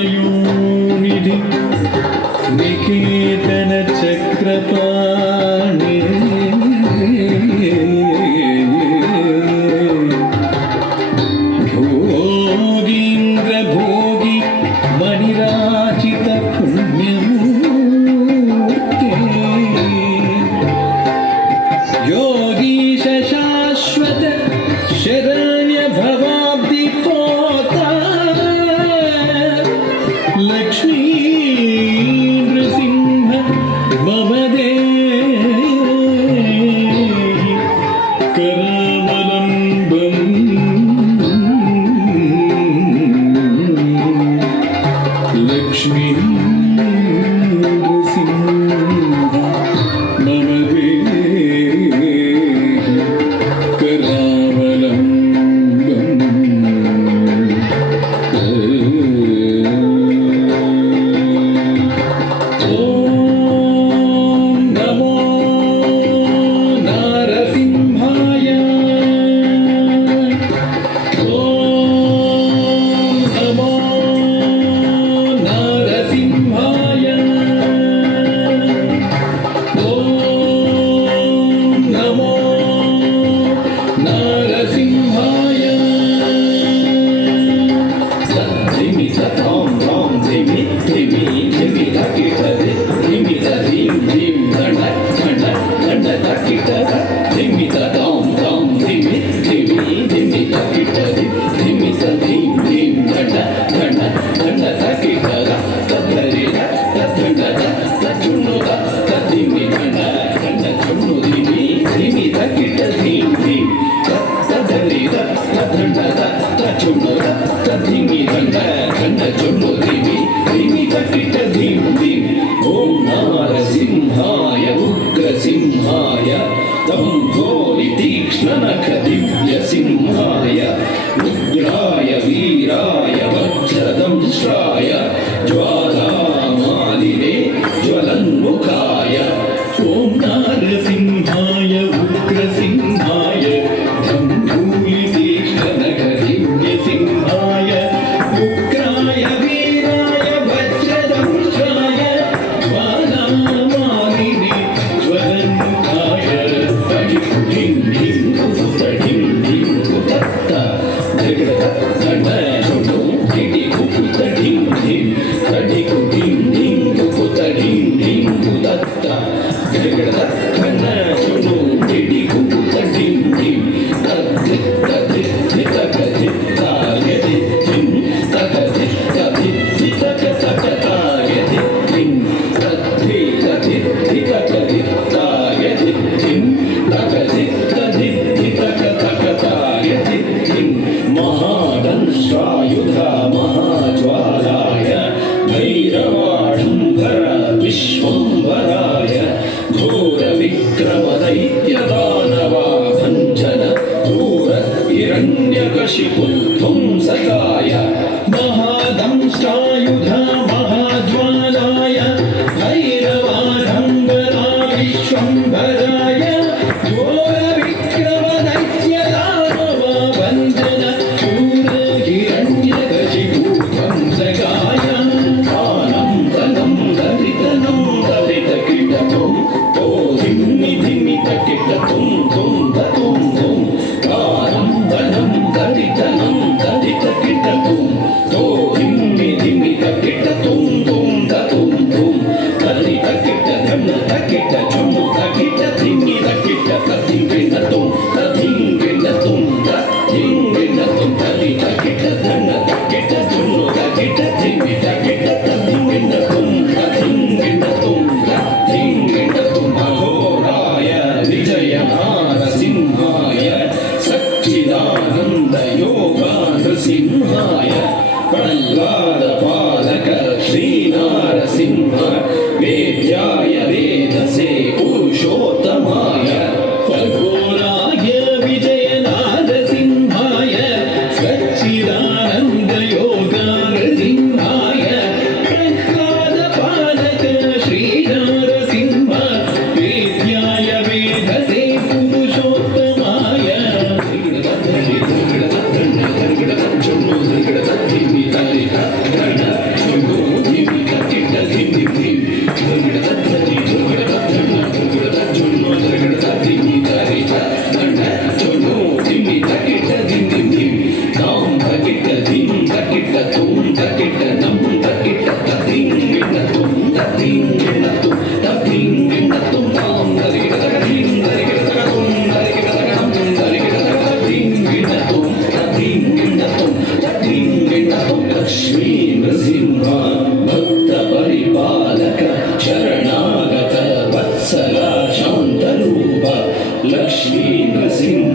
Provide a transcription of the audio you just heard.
श्रीमत्पयोनिधि निकेतन चक्रपाणि भोगीन्द्र भोगी मणिराचित पुण्यमूर्ते योगीश शाश्वत शरण्य भवाब्धि लक्ष्मी नृसिंह मम देहि करावलम्बम् लक्ष्मी नृसिंह मम देहि करावलम्बम् ओम नारसिंहाय उग्रसिंहाय तंभोरि तीक्ष्णनख दिव्य सिंहाय रुद्राय वीराय वज्रदंष्ट्राय ज्वालामालिने ज्वलन्मुखाय ओम नारसिंहाय उग्रसिंहाय तंभोरि तीक्ष्णनख दिव्य सिंहाय उग्राय वीराय वज्रदंष्ट्राय ज्वालामालिने ज्वलन्मुखाय धिं धिं धिं धिं तत्त जगदत्त ढो धिं कुत धिं धिं तडि धिं धिं कुत धिं धिं तत्त जगदत्त ढो धिं कुत धिं धिं तद् तद् तद् ताय धिं तद् तद् तक तक ताय धिं तद् तद् तक ताय धिं तद् तद् तक तक ताय धिं महादंष्ट्रायुध महाज्वालाय भैरवाढम्बर विश्वम्भराय घोर विक्रम दैत्यदानवाभञ्जन क्रूर हिरण्यकशिपुध्वंसकाय महादंष्ट्रायुध महाज्वालाय भैरवाढम्बरा विश्वम्भराय घोर विक्रम दैत्यदानवाभञ्जन क्रूर हिरण्यकशिपुध्वंसकाय आनन्दनं दरितनं दरितकीटकं ओ धिम्मि धिम्मि तकिटकं धुं धुं धुं आनन्दनं दरितनं दरितकीटकं ओ धिम्मि धिम्मि तकिटकं धुं धुं धुं दरितकीटकं तकिट झुं तकिट धिं లక్ష్మీ నరసింహ